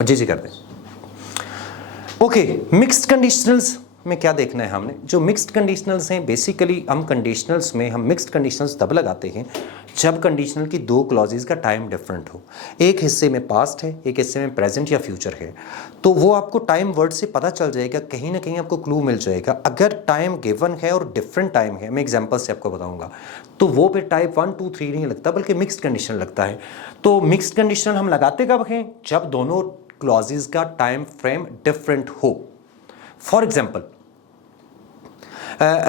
जी करते हैं। Okay, mixed conditionals में क्या देखना है हमने? जो मिक्स्ड कंडीशनल्स हैं, बेसिकली हम कंडीशनल्स में हम मिक्स्ड कंडीशनल्स तब लगाते हैं जब कंडीशनल की दो क्लॉजेज का टाइम डिफरेंट हो। एक हिस्से में पास्ट है, एक हिस्से में प्रेजेंट या फ्यूचर है। तो वो आपको टाइम वर्ड से पता चल जाएगा, कहीं ना कहीं आपको क्लू मिल जाएगा। अगर टाइम गिवन है और डिफरेंट टाइम है, मैं एग्जांपल से आपको बताऊंगा, तो वो फिर टाइप 1 2 3 नहीं लगता, बल्कि मिक्स्ड कंडीशनल लगता है। तो मिक्स्ड कंडीशनल हम लगाते कब हैं? जब दोनों क्लॉजेज का टाइम फ्रेम डिफरेंट हो। फॉर एग्जाम्पल,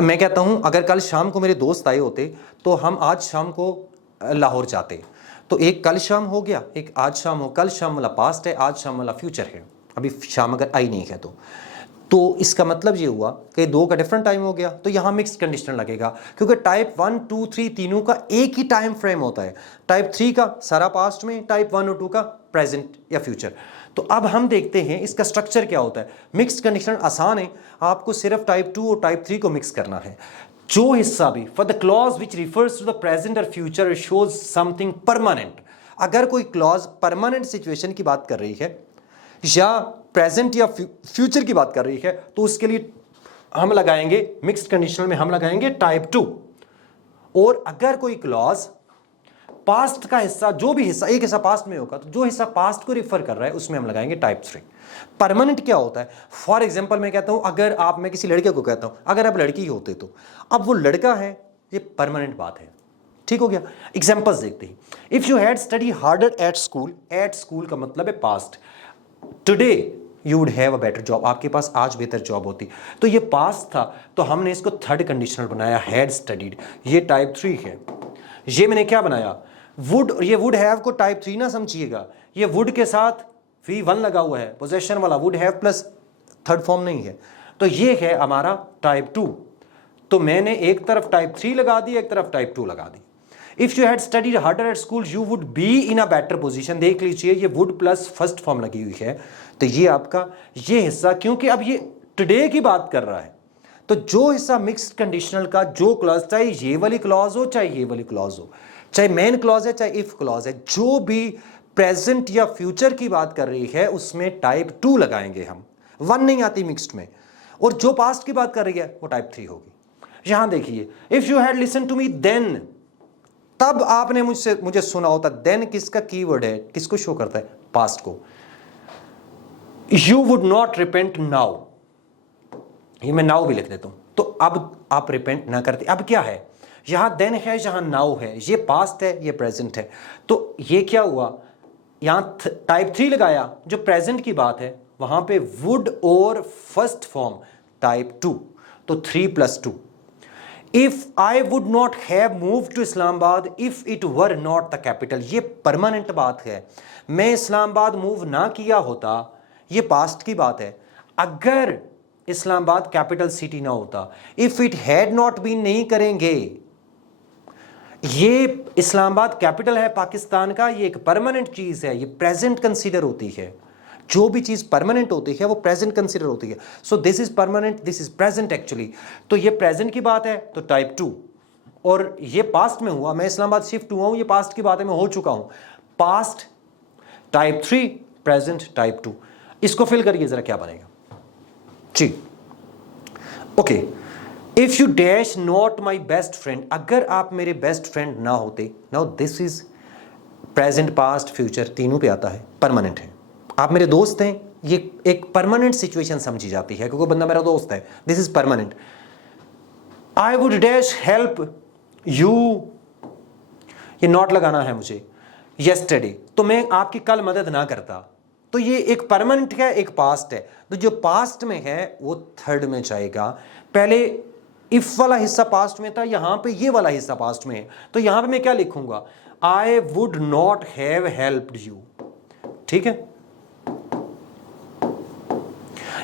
मैं कहता हूं अगर कल शाम को मेरे दोस्त आए होते तो हम आज शाम को लाहौर जाते। तो एक कल शाम हो गया, एक आज शाम हो। कल शाम वाला पास्ट है, आज शाम वाला फ्यूचर है। अभी शाम अगर आई नहीं है तो इसका मतलब ये हुआ कि दो का डिफरेंट टाइम हो गया। तो यहां मिक्स्ड कंडीशनल लगेगा, क्योंकि टाइप 1 2 3 तीनों का एक ही टाइम फ्रेम होता है। टाइप 3 का सारा पास्ट में, टाइप 1 और 2 का प्रेजेंट या फ्यूचर। तो अब हम देखते हैं इसका स्ट्रक्चर क्या होता है। मिक्स्ड कंडीशनल आसान है, आपको सिर्फ टाइप 2 और टाइप 3 को मिक्स करना है। जो हिस्सा भी for the clause which refers to the present और फ्यूचर शोज समथिंग परमानेंट। अगर कोई क्लॉज परमानेंट सिचुएशन की बात कर रही है या प्रेजेंट या फ्यूचर की बात कर रही है, तो उसके लिए हम लगाएंगे मिक्स्ड कंडीशनल में हम लगाएंगे टाइप 2। और अगर कोई क्लॉज पास्ट का हिस्सा, जो भी हिस्सा, एक हिस्सा पास्ट में होगा तो जो हिस्सा पास्ट को रिफर कर रहा है उसमें हम लगाएंगे टाइप 3। परमानेंट क्या होता है? फॉर एग्जांपल मैं कहता हूं, अगर आप, मैं किसी लड़के को कहता हूं अगर आप लड़की होते तो, अब वो लड़का है, ये परमानेंट बात है। ठीक हो गया? एग्जांपल्स देखते हैं। If you had study harder at school का मतलब है past. Today you would have a better job, आपके पास आज बेहतर जॉब होती। तो ये पास्ट था, तो हमने इसको थर्ड कंडीशनल बनाया, हैड स्टडीड। ये टाइप 3 है। ये मैंने क्या बनाया? वुड। ये वुड हैव को टाइप 3 ना समझिएगा, ये वुड के साथ V1 लगा हुआ है, पोजेशन वाला। Would have plus third form नहीं है, तो ये है हमारा टाइप 2। तो मैंने एक तरफ टाइप 3 लगा दी, एक तरफ टाइप 2 लगा दी। If you had studied harder at school you would be in a better position. देख लीजिए, ये वुड प्लस फर्स्ट फॉर्म लगी हुई है। तो ये आपका ये हिस्सा, क्योंकि अब ये टुडे की बात कर रहा है, तो जो हिस्सा मिक्स्ड कंडीशनल का जो क्लॉज, चाहे ये वाली क्लॉज हो चाहे ये वाली क्लॉज हो, चाहे मेन क्लॉज है चाहे इफ क्लॉज है, जो भी प्रेजेंट या फ्यूचर की बात कर रही है उसमें टाइप 2 लगाएंगे हम। 1 नहीं आती मिक्स्ड में। और जो पास्ट की बात कर रही है वो टाइप 3 होगी। यहां देखिए, if you had listen to me then, तब आपने मुझे सुना होता। देन किसका कीवर्ड है, किसको शो करता है? पास्ट को। You would not repent now, ये मैं नाउ भी लिख देता हूं। तो अब आप रिपेंट ना करते। अब क्या है? यहां देन है, यहां नाउ है, ये पास्ट है, ये प्रेजेंट है। तो ये क्या हुआ? यहां टाइप 3 लगाया, जो प्रेजेंट की बात है, वहां पे वुड और फर्स्ट फॉर्म टाइप 2, तो 3 + 2। If I would not have move to Islamabad if it were not the capital, ये परमानेंट बात है। मैं इस्लामाबाद मूव ना किया होता, ये पास्ट की बात है। अगर इस्लामाबाद कैपिटल सिटी ना होता, if it had not been नहीं करेंगे। ये इस्लामाबाद कैपिटल है पाकिस्तान का, ये एक परमानेंट चीज है, ये प्रेजेंट कंसीडर होती है। जो भी चीज परमानेंट होती है वो प्रेजेंट कंसीडर होती है। So this is permanent, this is present actually. तो ये प्रेजेंट की बात है तो टाइप 2, और ये पास्ट में हुआ, मैं इस्लामाबाद शिफ्ट हुआ हूं, ये पास्ट की बात है, मैं हो चुका हूं। Past type 3, present type 2। इसको फिल करिए जरा, क्या बनेगा जी? Okay, if you dash not my best friend, अगर आप मेरे बेस्ट फ्रेंड ना होते। Now this is present past future तीनों पे आता है, परमानेंट है। आप मेरे दोस्त हैं, ये एक परमानेंट सिचुएशन समझी जाती है, क्योंकि बंदा मेरा दोस्त है, this is permanent. I would dash help you, ये नॉट लगाना है मुझे, यस्टरडे, तो मैं आपकी कल मदद ना करता। तो ये एक परमानेंट है, एक पास्ट है। तो जो पास्ट में है वो थर्ड में जाएगा। पहले इफ वाला हिस्सा पास्ट में था, यहां पे ये वाला हिस्सा पास्ट में है, तो यहां पे मैं क्या लिखूंगा? आई would not have helped you. ठीक है,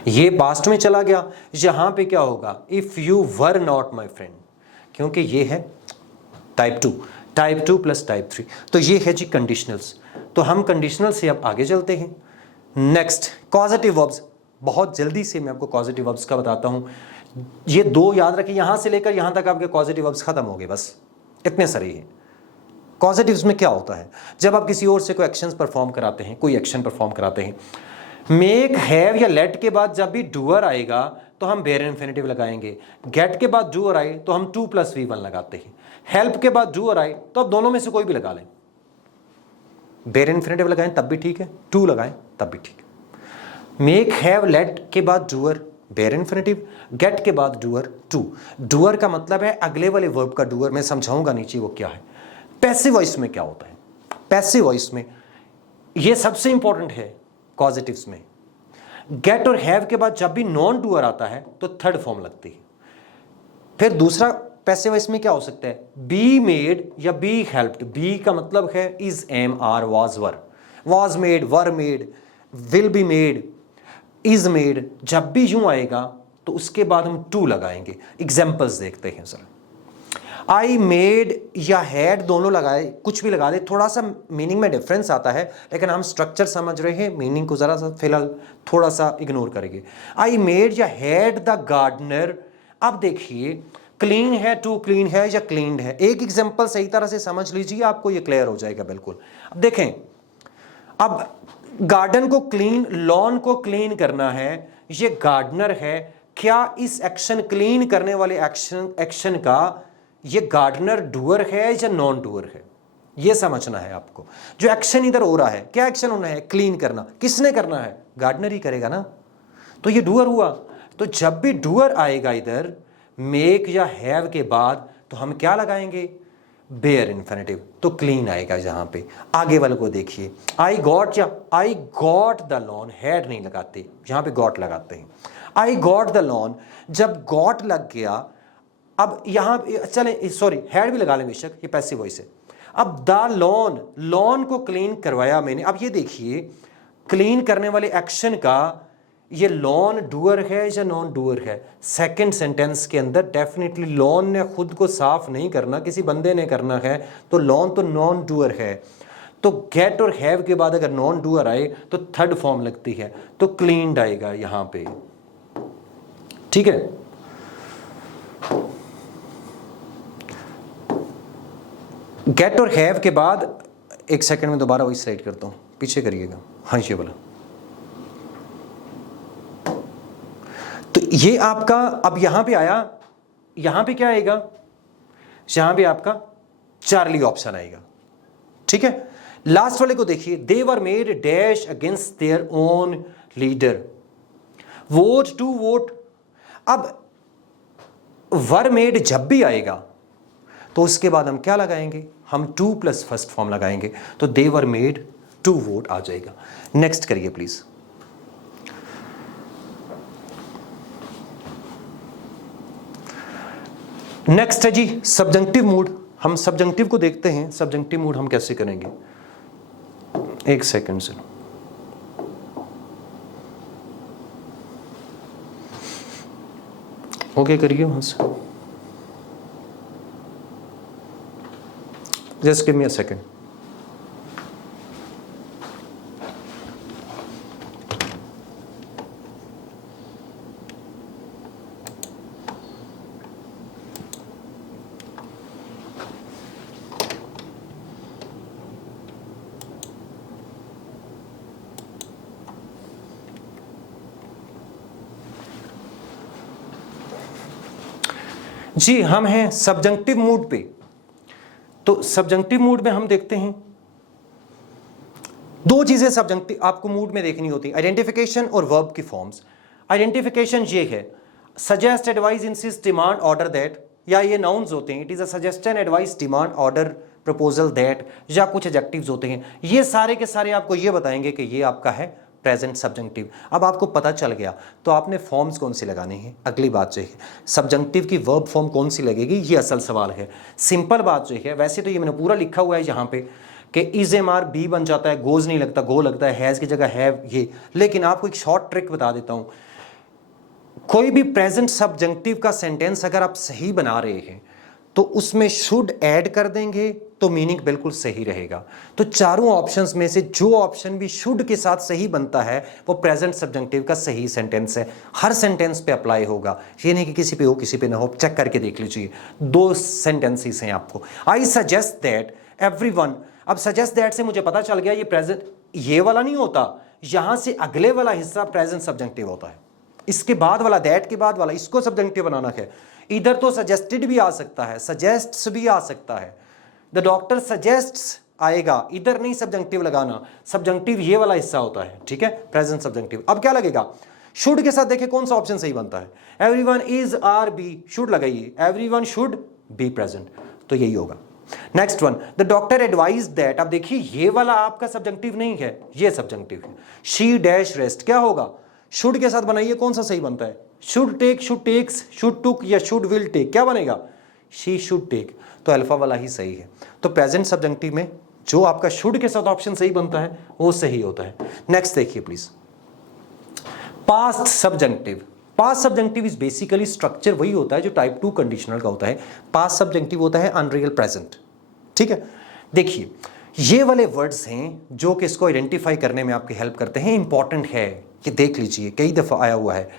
ये पास्ट में चला गया। यहां पे क्या होगा? If you were not my friend, क्योंकि ये है टाइप 2, टाइप 2 + टाइप 3। तो ये है जी कंडीशनल्स। तो हम कंडीशनल से अब आगे चलते हैं। Next, causative verbs. बहुत जल्दी से मैं आपको कॉजेटिव वर्ब्स का बताता हूं। ये दो याद रखिए, यहां से लेकर यहां तक आपके कॉजेटिव वर्ब्स खत्म हो गए, बस इतने सारे ही। कॉजेटिव्स में क्या होता है? जब आप किसी और से कोई एक्शंस परफॉर्म कराते हैं, कोई एक्शन परफॉर्म कराते हैं, मेक, हैव या लेट के बाद जब भी डूअर आएगा तो हम बेयर इन्फिनेटिव लगाएंगे। गेट के बाद डूअर आए तो हम 2 + V1 लगाते हैं। हेल्प के बाद डूअर आए तो अब दोनों में से कोई भी लगा लें। बेयर इन्फिनेटिव लगाएं तब भी ठीक है, टू लगाएं तब भी ठीक है। मेक, हैव, लेट के बाद डूअर बेयर इन्फिनेटिव, गेट के बाद डूअर टू। डूअर का मतलब है अगले वाले वर्ब का डूअर। मैं समझाऊंगा नीचे वो क्या है। पैसिव वॉइस में क्या होता है? पैसिव वॉइस में ये सबसे इंपॉर्टेंट है कॉजेटिव्स में। गेट और हैव के बाद जब भी नॉन डूअर आता है तो थर्ड फॉर्म लगती है। फिर दूसरा पैसिव वॉइस में क्या हो सकता है? बी मेड या बी हेल्प्ड। बी का मतलब है is, am, are, was, were. Was made, were made, will be made, is made. जब भी यूं आएगा तो उसके बाद हम टू लगाएंगे। एग्जाम्पल्स देखते हैं सर। आई मेड या हैड दोनों लगाए, कुछ भी लगा दे, थोड़ा सा मीनिंग में डिफरेंस आता है, लेकिन हम स्ट्रक्चर समझ रहे हैं, मीनिंग को जरा सा फिलहाल थोड़ा सा इग्नोर करेंगे। आई मेड या हैड द गार्डनर। अब देखिए क्लीन है, टू क्लीन है या क्लीन्ड है। एक एग्जांपल सही तरह से समझ लीजिए, आपको ये क्लियर हो जाएगा बिल्कुल। अब देखें, अब गार्डन को क्लीन, लॉन को क्लीन करना है, ये गार्डनर है। क्या इस एक्शन, क्लीन करने वाले एक्शन का ये गार्डनर डूअर है या नॉन डूअर है? ये समझना है आपको। जो एक्शन इधर हो रहा है, क्या एक्शन होना है? क्लीन करना। किसने करना है? गार्डनर ही करेगा ना, तो ये डूअर हुआ। तो जब भी डूअर आएगा इधर मेक या हैव के बाद तो हम क्या लगाएंगे? Bear infinitive. तो क्लीन आएगा जहां पे। आगे वाले को देखिए, आई गॉट या I got the lawn, had नहीं लगाते, यहां पे गॉट लगाते हैं। आई गॉट द लॉन, जब गॉट लग गया, अब यहां चले, सॉरी हैड भी लगा लें बेशक, ये पैसिव वॉइस है। अब द लॉन, लॉन को क्लीन करवाया मैंने। अब ये देखिए क्लीन करने वाले एक्शन का ये लॉन डूअर है या नॉन डूअर है? सेकंड सेंटेंस के अंदर डेफिनेटली लॉन ने खुद को साफ नहीं करना, किसी बंदे ने करना है, तो लॉन तो नॉन डूअर है। तो गेट और हैव के बाद अगर नॉन डूअर आए तो थर्ड फॉर्म लगती है, तो क्लीन्ड आएगा यहां पे। ठीक है, गेट और हैव के बाद, एक सेकंड में दोबारा वही स्लाइड करता हूं, पीछे करिएगा। हाँ ये बोला। तो ये आपका अब यहां पे आया, यहां पे क्या आएगा? यहां पे आपका चार्ली ऑप्शन आएगा। ठीक है, लास्ट वाले को देखिए, they were made dash against their own leader. Vote to vote. अब वर मेड जब भी आएगा तो उसके बाद हम क्या लगाएंगे? हम 2 + फर्स्ट फॉर्म लगाएंगे, तो दे वर मेड टू वोट आ जाएगा। नेक्स्ट करिए प्लीज। नेक्स्ट है जी सब्जंक्टिव मूड। हम सब्जंक्टिव को देखते हैं, सब्जंक्टिव मूड हम कैसे करेंगे। एक सेकंड से, ओके करिए वहां से। Just give me a second. जी हम हैं सब्जंक्टिव मूड पे। तो सब्जंक्टिव मूड में हम देखते हैं दो चीजें सब्जंक्टिव आपको मूड में देखनी होती है, आइडेंटिफिकेशन और वर्ब की फॉर्म्स। आइडेंटिफिकेशन ये है, suggest, advice, insist, demand, order, that, या ये नाउन्स होते हैं। It is a suggestion, advice, demand, order, proposal, that, या कुछ एडजेक्टिव्स होते हैं। ये सारे के सारे आपको ये बताएंगे कि ये आपका है प्रेजेंट सब्जंक्टिव। अब आपको पता चल गया तो आपने फॉर्म्स कौन सी लगानी है। अगली बात जो है सब्जंक्टिव की वर्ब फॉर्म कौन सी लगेगी, ये असल सवाल है। सिंपल बात जो है, वैसे तो ये मैंने पूरा लिखा हुआ है यहाँ पे कि इज एम आर बी बन जाता है, गोज नहीं लगता, गो लगता है, हैज़ की जगह हैव ये। लेकिन आपको एक शॉर्ट ट्रिक बता देता हूँ, कोई भी प्रेजेंट सब्जंक्टिव का सेंटेंस अगर आप सही बना रहे हैं तो उसमें शुड ऐड कर देंगे तो मीनिंग बिल्कुल सही रहेगा। तो चारों ऑप्शंस में से जो ऑप्शन भी शुड के साथ सही बनता है वो प्रेजेंट सब्जंक्टिव का सही सेंटेंस है। हर सेंटेंस पे अप्लाई होगा, ये नहीं कि किसी पे हो किसी पे ना हो। चेक करके देख लीजिए, दो सेंटेंसेस हैं आपको। I suggest that everyone. अब सजेस्ट दैट से मुझे पता चल गया ये प्रेजेंट, ये वाला नहीं होता, यहां से अगले वाला हिस्सा प्रेजेंट सब्जेक्टिव होता है, इसके बाद वाला, दैट के बाद वाला, इसको सब्जेक्टिव बनाना है। इधर तो सजेस्टेड भी आ सकता है, सजेस्ट्स भी आ सकता है, द डॉक्टर सजेस्ट्स आएगा, इधर नहीं सब्जेक्टिव लगाना, सब्जेक्टिव ये वाला हिस्सा होता है, ठीक है, प्रेजेंट सब्जेक्टिव। अब क्या लगेगा, शुड के साथ देखिए कौन सा ऑप्शन सही बनता है, everyone is are be, should लगाइए, एवरीवन शुड बी प्रेजेंट, तो यही होगा। Next one, the doctor advise that, अब देखिए ये वाला आपका सब्जेक्टिव नहीं है, ये सब्जेक्टिव है, शी डैश रेस्ट, क्या होगा, शुड के साथ बनाइए, कौन सा सही बनता है, should take, should takes, should took या शुड विल टेक, क्या बनेगा, शी शुड टेक, तो अल्फा वाला ही सही है। तो प्रेजेंट सब्जेक्टिव में जो आपका शुड के साथ ऑप्शन सही बनता है वो सही होता है। नेक्स्ट देखिए please, past subjective. Past subjective is basically structure वही होता है जो टाइप 2 कंडीशनल का होता है। पास्ट सब्जेक्टिव होता है अनरियल प्रेजेंट, ठीक है। देखिए ये वाले वर्ड्स हैं जो कि इसको आइडेंटिफाई करने में आपकी हेल्प करते हैं, इंपॉर्टेंट है कि देख लीजिए, कई दफा आया हुआ है।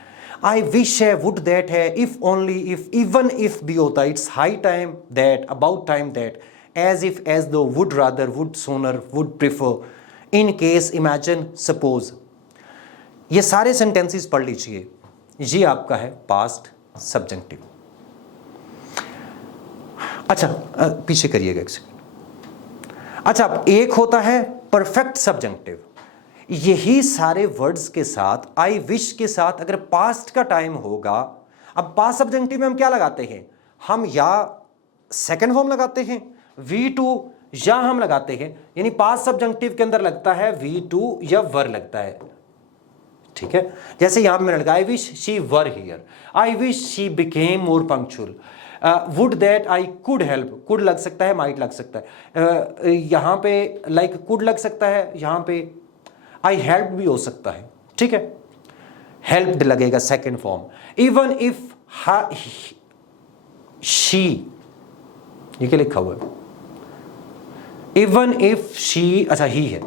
आई विश है, वुड दैट है, if only, if, even if भी होता है, it's high time that, about time that, as if, as though, would rather, would sooner, would prefer, in case, imagine, suppose, ये सारे सेंटेंसेस पढ़ लीजिए, ये आपका है पास्ट सब्जेक्टिव। अच्छा पीछे करिएगा एक सेकंड। अच्छा, एक होता है परफेक्ट सब्जेक्टिव, यही सारे वर्ड्स के साथ, आई विश के साथ अगर पास्ट का टाइम होगा, अब पास्ट सब्जेक्टिव में हम क्या लगाते हैं, हम या सेकंड फॉर्म लगाते हैं V2, या हम लगाते हैं, यानी पास्ट सब्जेक्टिव के अंदर लगता है V2 या वर लगता है, ठीक है। जैसे यहां पे मैंने लगाया, I wish she were here, I wish she became more punctual, would that I could help, could लग सकता है, माइट लग सकता है, यहां पे लाइक कुड लग सकता है, यहां पे आई हेल्प भी हो सकता है, ठीक है, हेल्प्ड लगेगा second form. Even if she, ये क्या लिखा हुआ है, इवन इफ शी, अच्छा ही है,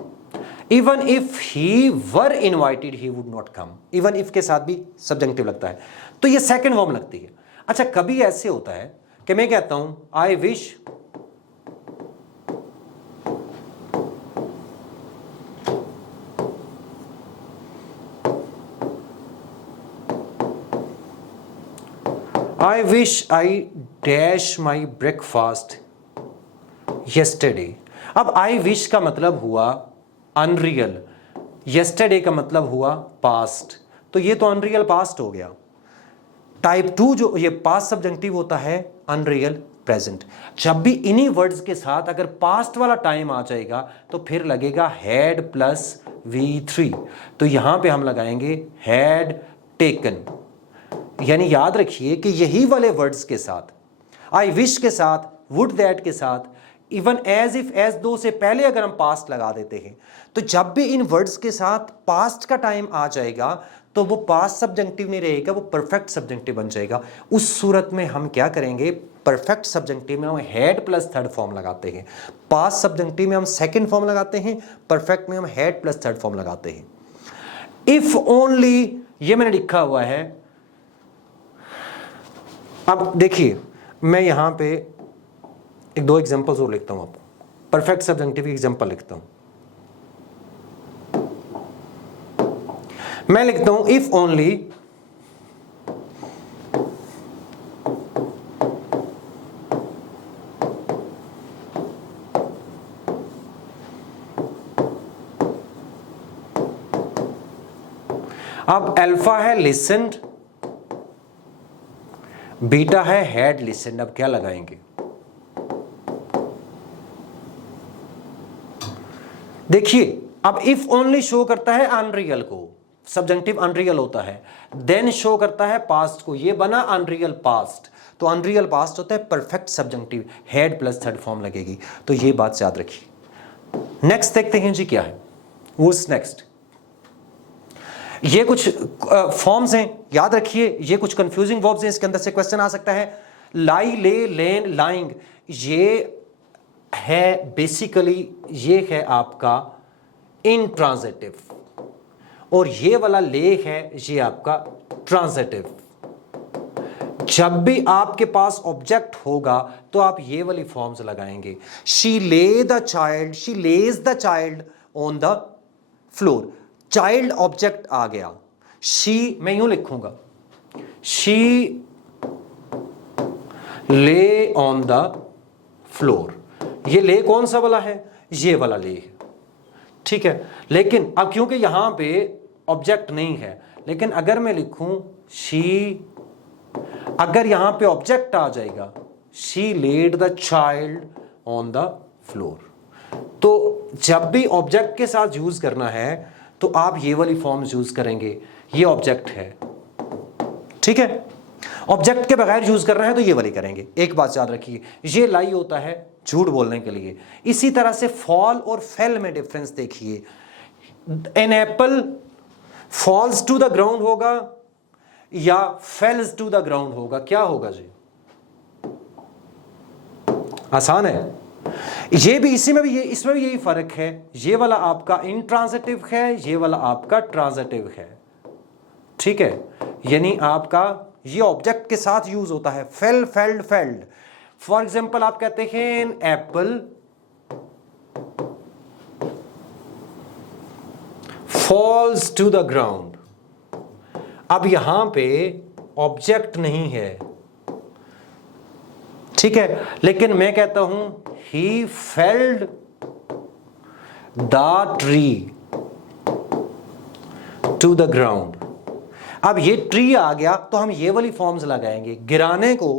even if he were invited he would not come, even if के साथ भी सब्जेक्टिव लगता है, तो ये सेकंड फॉर्म लगती है। अच्छा, कभी ऐसे होता है कि मैं कहता हूं I wish I wish I dash my breakfast yesterday। अब I wish का मतलब हुआ अनरियल, yesterday का मतलब हुआ पास्ट, तो ये तो अनरियल पास्ट हो गया। टाइप 2 जो ये पास्ट सब्जेक्टिव होता है अनरियल प्रेजेंट। जब भी इन्हीं वर्ड्स के साथ अगर पास्ट वाला टाइम आ जाएगा तो फिर लगेगा हैड प्लस V3, तो यहां पे हम लगाएंगे हैड टेकन। यानी याद रखिए कि यही वाले वर्ड्स के साथ, आई विश के साथ, वुड दैट के साथ, इवन एज इफ, एज दो से पहले अगर हम पास्ट लगा देते हैं, तो जब भी इन वर्ड्स के साथ पास्ट का टाइम आ जाएगा तो वो पास्ट सब्जेक्टिव नहीं रहेगा, वो परफेक्ट सब्जेक्टिव बन जाएगा। उस सूरत में हम क्या करेंगे, परफेक्ट सब्जेक्टिव में हम हैड प्लस थर्ड फॉर्म लगाते हैं, पास्ट सब्जेक्टिव में हम सेकेंड फॉर्म लगाते हैं, परफेक्ट में हम हैड प्लस थर्ड फॉर्म लगाते हैं। इफ ओनली, ये मैंने लिखा हुआ है। अब देखिए मैं यहां पे एक दो एग्जांपल्स और लिखता हूं, आपको परफेक्ट सब्जेक्टिव की एग्जांपल लिखता हूं। मैं लिखता हूं इफ ओनली अब अल्फा है लिसन्ड, बीटा है हैड लिसन्ड। अब क्या लगाएंगे, देखिए अब इफ ओनली शो करता है अनरियल को, सब्जेक्टिव अनरियल होता है, देन शो करता है पास्ट को, ये बना अनरियल पास्ट, तो अनरियल पास्ट होता है perfect subjective, head plus third form लगेगी, तो ये बात याद रखिए। नेक्स्ट देखते हैं जी क्या है, वुड्स नेक्स्ट। ये कुछ फॉर्म्स हैं, याद रखिए, ये कुछ कंफ्यूजिंग वर्ब्स हैं, इसके अंदर से क्वेश्चन आ सकता है। लाई, ले, लेन, लाइंग, ये है बेसिकली, ये है आपका इंट्रांजिटिव, और ये वाला ले है ये आपका ट्रांजिटिव। जब भी आपके पास ऑब्जेक्ट होगा तो आप ये वाली फॉर्म्स लगाएंगे। She lay the child, she lays the child on the floor, child object आ गया, शी मैं यूं लिखूंगा, शी ले ऑन द फ्लोर। ये ले कौन सा वाला है? ये वाला ले है, ठीक है। लेकिन अब क्योंकि यहां पे ऑब्जेक्ट नहीं है, लेकिन अगर मैं लिखूं शी, अगर यहां पे ऑब्जेक्ट आ जाएगा, she laid the child on the floor, तो जब भी ऑब्जेक्ट के साथ यूज करना है तो आप ये वाली फॉर्म्स यूज करेंगे। ये ऑब्जेक्ट है, ठीक है। ऑब्जेक्ट के बगैर यूज करना है तो ये वाली करेंगे। एक बात याद रखिए, ये लाई होता है झूठ बोलने के लिए। इसी तरह से फॉल और फेल में डिफरेंस देखिए। An apple falls to the ground होगा या फेल्स टू द ग्राउंड होगा, क्या होगा जी? आसान है। ये भी इसी में भी ये, इसमें भी यही फर्क है। ये वाला आपका इंट्रांजिटिव है, ये वाला आपका ट्रांजिटिव है, ठीक है। यानी आपका ये ऑब्जेक्ट के साथ यूज होता है, fail, failed, failed. For example आप कहते हैं an apple falls to the ground. अब यहां पे ऑब्जेक्ट नहीं है, ठीक है, लेकिन मैं कहता हूं he felled the tree to the ground. अब ये ट्री आ गया तो हम ये वाली फॉर्म्स लगाएंगे, गिराने को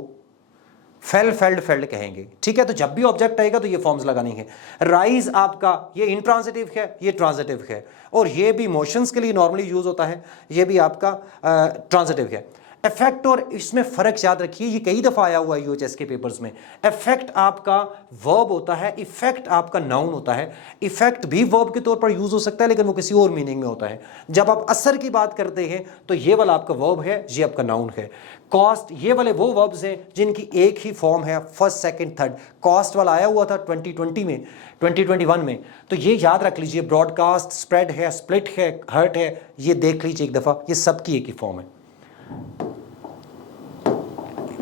फेल, फेल्ड, फेल्ड कहेंगे, ठीक है। तो जब भी ऑब्जेक्ट आएगा तो ये फॉर्म्स लगानी है। राइज आपका ये इंट्रांजिटिव है, ये ट्रांजिटिव है, और ये भी मोशंस के लिए नॉर्मली यूज होता है, ये भी आपका ट्रांजिटिव है। इफेक्ट और इसमें फर्क याद रखिए, ये कई दफा आया हुआ है यूएचएस के पेपर्स में। इफेक्ट आपका वर्ब होता है, इफेक्ट आपका नाउन होता है। इफेक्ट भी वर्ब के तौर पर यूज हो सकता है, लेकिन वो किसी और मीनिंग में होता है। जब आप असर की बात करते हैं तो ये वाला आपका वर्ब है, ये आपका नाउन है। कॉस्ट, ये वाले वो वर्ब्स हैं जिनकी एक ही फॉर्म है, फर्स्ट, सेकंड, थर्ड। कॉस्ट वाला आया हुआ था 2020 में, 2021 में, तो ये याद रख लीजिए। ब्रॉडकास्ट, स्प्रेड है, स्प्लिट है, हर्ट है, ये देख लीजिए एक दफा, ये सबकी एक ही फॉर्म है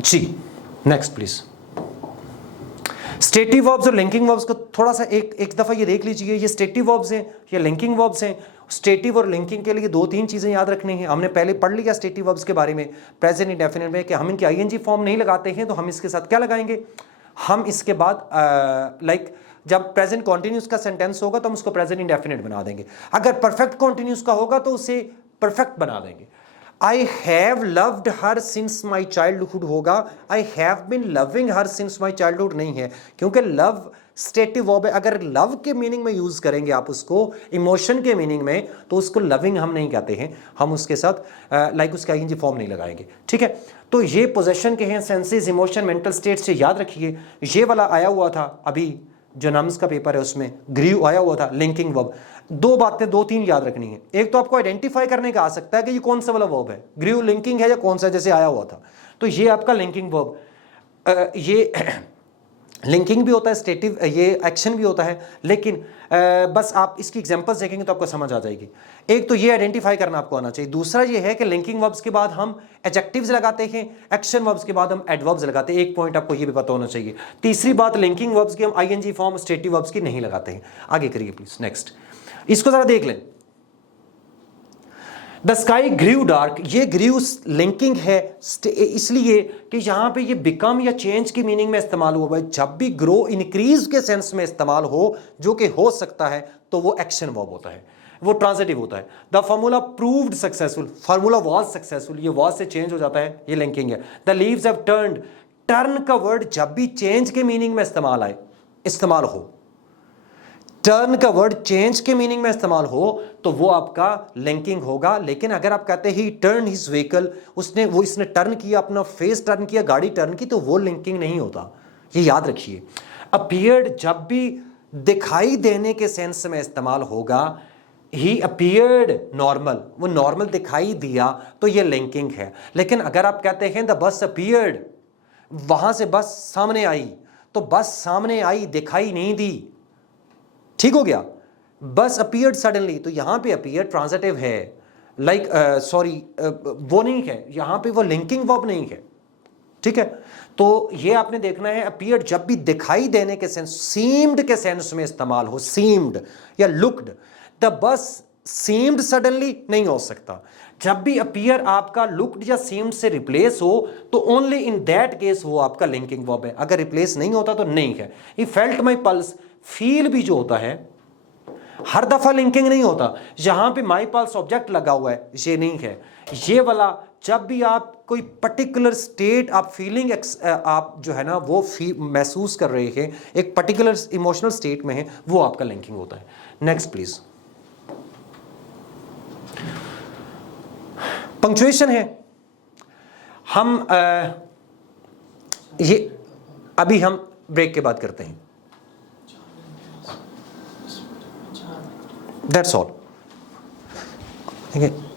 जी। Next please. स्टेटिव वर्ब्स और लिंकिंग वर्ब्स को थोड़ा सा एक दफा ये देख लीजिए। ये स्टेटिव वर्ब्स हैं, ये लिंकिंग वर्ब्स हैं। स्टेटिव और लिंकिंग के लिए दो तीन चीजें याद रखनी है। हमने पहले पढ़ लिया स्टेटिव वर्ब्स के बारे में, प्रेजेंट इंडेफिनिट में, कि हम इनकी आईएनजी फॉर्म नहीं लगाते हैं तो हम इसके साथ क्या लगाएंगे? हम इसके बाद जब प्रेजेंट कॉन्टिन्यूस का सेंटेंस होगा तो हम उसको प्रेजेंट इंडेफिनिट बना देंगे। अगर परफेक्ट कॉन्टिन्यूस का होगा तो उसे परफेक्ट बना देंगे। I have loved her since my childhood होगा, I have been loving her since my childhood नहीं है, क्योंकि लव स्टेटिव वर्ब है। अगर लव के मीनिंग में यूज करेंगे आप उसको, इमोशन के मीनिंग में, तो उसको लविंग हम नहीं कहते हैं, हम उसके साथ उसका आईएनजी फॉर्म नहीं लगाएंगे, ठीक है। तो ये पोजेशन के हैं, सेंसेस, इमोशन, मेंटल स्टेट से याद रखिए। ये वाला आया हुआ था अभी जो नम्स का पेपर है उसमें, ग्रीव आया हुआ था, लिंकिंग वर्ब। दो बातें, दो तीन याद रखनी है। एक तो आपको आइडेंटिफाई करने का आ सकता है कि ये कौन सा वाला वर्ब है, ग्रीव लिंकिंग है या कौन सा, जैसे आया हुआ था। तो ये आपका लिंकिंग वर्ब, ये लिंकिंग भी होता है, स्टेटिव, ये एक्शन भी होता है, लेकिन बस आप इसकी एग्जांपल्स देखेंगे तो आपको समझ आ जाएगी। एक तो ये आइडेंटिफाई करना आपको आना चाहिए। दूसरा ये है कि लिंकिंग वर्ब्स के बाद हम एडजेक्टिव्स लगाते हैं, एक्शन वर्ब्स के बाद हम एडवर्ब्स लगाते हैं। एक पॉइंट आपको ये भी पता होना चाहिए। तीसरी बात, लिंकिंग वर्ब्स की हम आईएनजी फॉर्म, स्टेटिव वर्ब्स की नहीं लगाते हैं। आगे करिए प्लीज, नेक्स्ट। इसको जरा देख लें। द स्काई ग्रीव डार्क, ये ग्रीव लिंकिंग है इसलिए कि यहां पे ये बिकम या चेंज की मीनिंग में इस्तेमाल हुआ है। जब भी ग्रो, इंक्रीज के सेंस में इस्तेमाल हो, जो कि हो सकता है, तो वो एक्शन वर्ब होता है, वो ट्रांजिटिव होता है। The formula proved successful, formula was successful, ये वाज से चेंज हो जाता है, ये लिंकिंग है। The leaves have turned, turn का वर्ड जब भी चेंज के मीनिंग में इस्तेमाल हो, टर्न का वर्ड चेंज के मीनिंग में इस्तेमाल हो, तो वो आपका लिंकिंग होगा। लेकिन अगर आप कहते ही टर्न हिज व्हीकल, इसने टर्न किया, अपना फेस टर्न किया, गाड़ी टर्न की, तो वो लिंकिंग नहीं होता, ये याद रखिए। अपीयर्ड जब भी दिखाई देने के सेंस में इस्तेमाल होगा, ही अपीयर्ड नॉर्मल, वो नॉर्मल दिखाई दिया, तो ये लिंकिंग है। लेकिन अगर आप कहते हैं द बस अपीयर्ड, वहां से बस सामने आई, तो बस सामने आई, दिखाई नहीं दी, ठीक हो गया। बस अपीयर्ड सडनली, तो यहां पे अपीयर ट्रांजिटिव है, वो नहीं है, यहां पे वो लिंकिंग वर्ब नहीं है, ठीक है। तो ये आपने देखना है, अपीयर्ड जब भी दिखाई देने के सेंस, सीम्ड के सेंस में इस्तेमाल हो, सीम्ड या लुक्ड। द बस सेम्ड सडनली नहीं हो सकता। जब भी अपीयर आपका लुक्ड या सेम्ड से रिप्लेस हो तो ओनली इन दैट केस वो आपका लिंकिंग वर्ब है, अगर रिप्लेस नहीं होता तो नहीं है। ये फेल्ट माई पल्स, फील भी जो होता है हर दफा लिंकिंग नहीं होता। यहां पे माई पल्स ऑब्जेक्ट लगा हुआ है, ये नहीं है। ये वाला जब भी आप कोई पर्टिकुलर स्टेट आप फीलिंग आप जो है ना वो महसूस कर रहे हैं, एक पर्टिकुलर इमोशनल स्टेट में है, वो आपका लिंकिंग होता है। Next please. पंक्चुएशन है, हम ये अभी हम ब्रेक के बाद करते हैं। दैट्स ऑल, ठीक है।